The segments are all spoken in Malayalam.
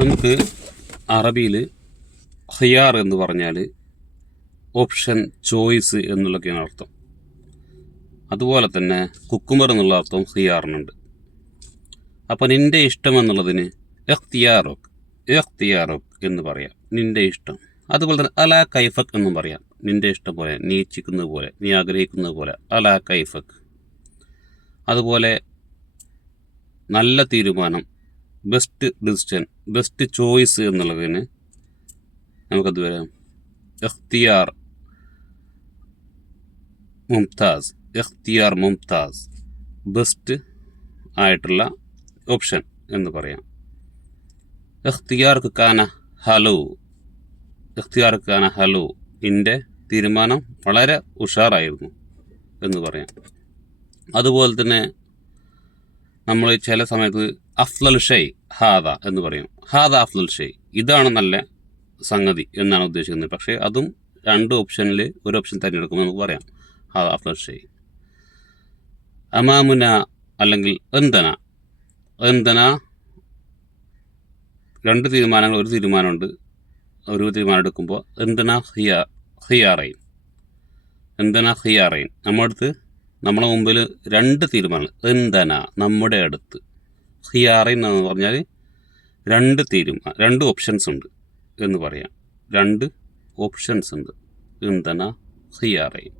നമുക്ക് അറബിയിൽ ഖിയാർ എന്ന് പറഞ്ഞാൽ ഓപ്ഷൻ, ചോയ്സ് എന്നുള്ളതൊക്കെയാണ് അർത്ഥം. അതുപോലെ തന്നെ കുക്കുമർ എന്നുള്ള അർത്ഥം ഖിയാറിനുണ്ട്. അപ്പോൾ നിൻ്റെ ഇഷ്ടം എന്നുള്ളതിന് എഖ്തിയാറോക്ക് എന്ന് പറയാം, നിൻ്റെ ഇഷ്ടം. അതുപോലെ തന്നെ അലാ കൈഫക് എന്നും പറയാം, നിൻ്റെ ഇഷ്ടം പോലെ, നീ ഇച്ഛിക്കുന്നത് പോലെ, നീ ആഗ്രഹിക്കുന്നത് പോലെ, അലാ കൈഫക്. അതുപോലെ നല്ല തീരുമാനം, ബെസ്റ്റ് ഡിസിഷൻ, ബെസ്റ്റ് ചോയ്സ് എന്നുള്ളതിന് നമുക്കത് വരാം എഖ്തിയാർ മുംതാസ്, ബെസ്റ്റ് ആയിട്ടുള്ള ഓപ്ഷൻ എന്ന് പറയാം. എഖ്തിയാർക്ക് കാന ഹലോ, എൻ്റെ തീരുമാനം വളരെ ഉഷാറായിരുന്നു എന്ന് പറയാം. അതുപോലെ തന്നെ നമ്മൾ ചില സമയത്ത് അഫ്ലൽ ഷൈ ഹാദ എന്ന് പറയും. ഹാദ അഫ്ലൽ ഷൈ, ഇതാണ് നല്ല സംഗതി എന്നാണ് ഉദ്ദേശിക്കുന്നത്. പക്ഷേ അതും രണ്ട് ഓപ്ഷനിൽ ഒരു ഓപ്ഷൻ തിരഞ്ഞെടുക്കുമ്പോൾ നമുക്ക് പറയാം ഹാദ അഫ്ലൽ ഷൈ. അമാമുന അല്ലെങ്കിൽ എന്തന രണ്ട് തീരുമാനങ്ങൾ, ഒരു തീരുമാനമുണ്ട്. ഒരു തീരുമാനം എടുക്കുമ്പോൾ എന്തന ഖിയാറൈൻ, നമ്മളെ മുമ്പിൽ രണ്ട് തീരുമാനങ്ങൾ. എന്തന, നമ്മുടെ അടുത്ത്. ഖിയാറൈൻ എന്ന് പറഞ്ഞാൽ രണ്ട് ഓപ്ഷൻസ് ഉണ്ട് എന്ന് പറയാം. രണ്ട് ഓപ്ഷൻസ് ഉണ്ട്. എന്തന ഖിയാറൈൻ.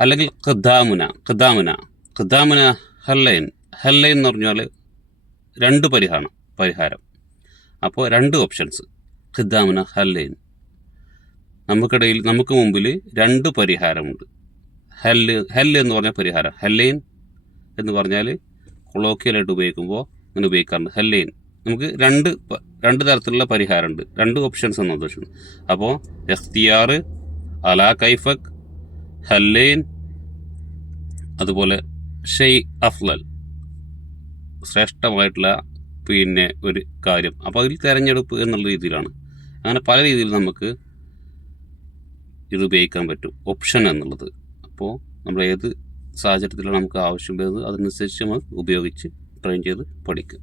അല്ലെങ്കിൽ ഖദാമുന ഹല്ലൈൻ എന്ന് പറഞ്ഞാൽ രണ്ട് പരിഹാരം. അപ്പോൾ രണ്ട് ഓപ്ഷൻസ്. ഖദാമുന ഹല്ലൈൻ, നമുക്ക് മുമ്പിൽ രണ്ട് പരിഹാരമുണ്ട്. ഹല്ല് എന്ന് പറഞ്ഞാൽ പരിഹാരം. ഹല്ലൈൻ എന്ന് പറഞ്ഞാൽ കൊളോക്കിയലായിട്ട് ഉപയോഗിക്കുമ്പോൾ അങ്ങനെ ഉപയോഗിക്കാറുണ്ട്. ഹല്ലൈൻ നമുക്ക് രണ്ട് തരത്തിലുള്ള പരിഹാരമുണ്ട്, രണ്ട് ഓപ്ഷൻസ് എന്ന് ഉദ്ദേശിക്കുന്നത്. അപ്പോൾ എഖ്തിയാർ, അലാ കൈഫക്, ഹല്ലൈൻ, അതുപോലെ ഷെയ് അഫ്ലൽ, ശ്രേഷ്ഠമായിട്ടുള്ള ഒരു കാര്യം. അപ്പോൾ അതിൽ തിരഞ്ഞെടുപ്പ് എന്നുള്ള രീതിയിലാണ്. അങ്ങനെ പല രീതിയിൽ നമുക്ക് ഇത് ഉപയോഗിക്കാൻ പറ്റും, ഓപ്ഷൻ എന്നുള്ളത്. അപ്പോൾ നമ്മൾ ഏത് സാഹചര്യത്തിലാണ് നമുക്ക് ആവശ്യം വരുന്നത് അതിനനുസരിച്ച് നമ്മൾ ഉപയോഗിച്ച് ട്രെയിൻ ചെയ്ത് പഠിക്കുക.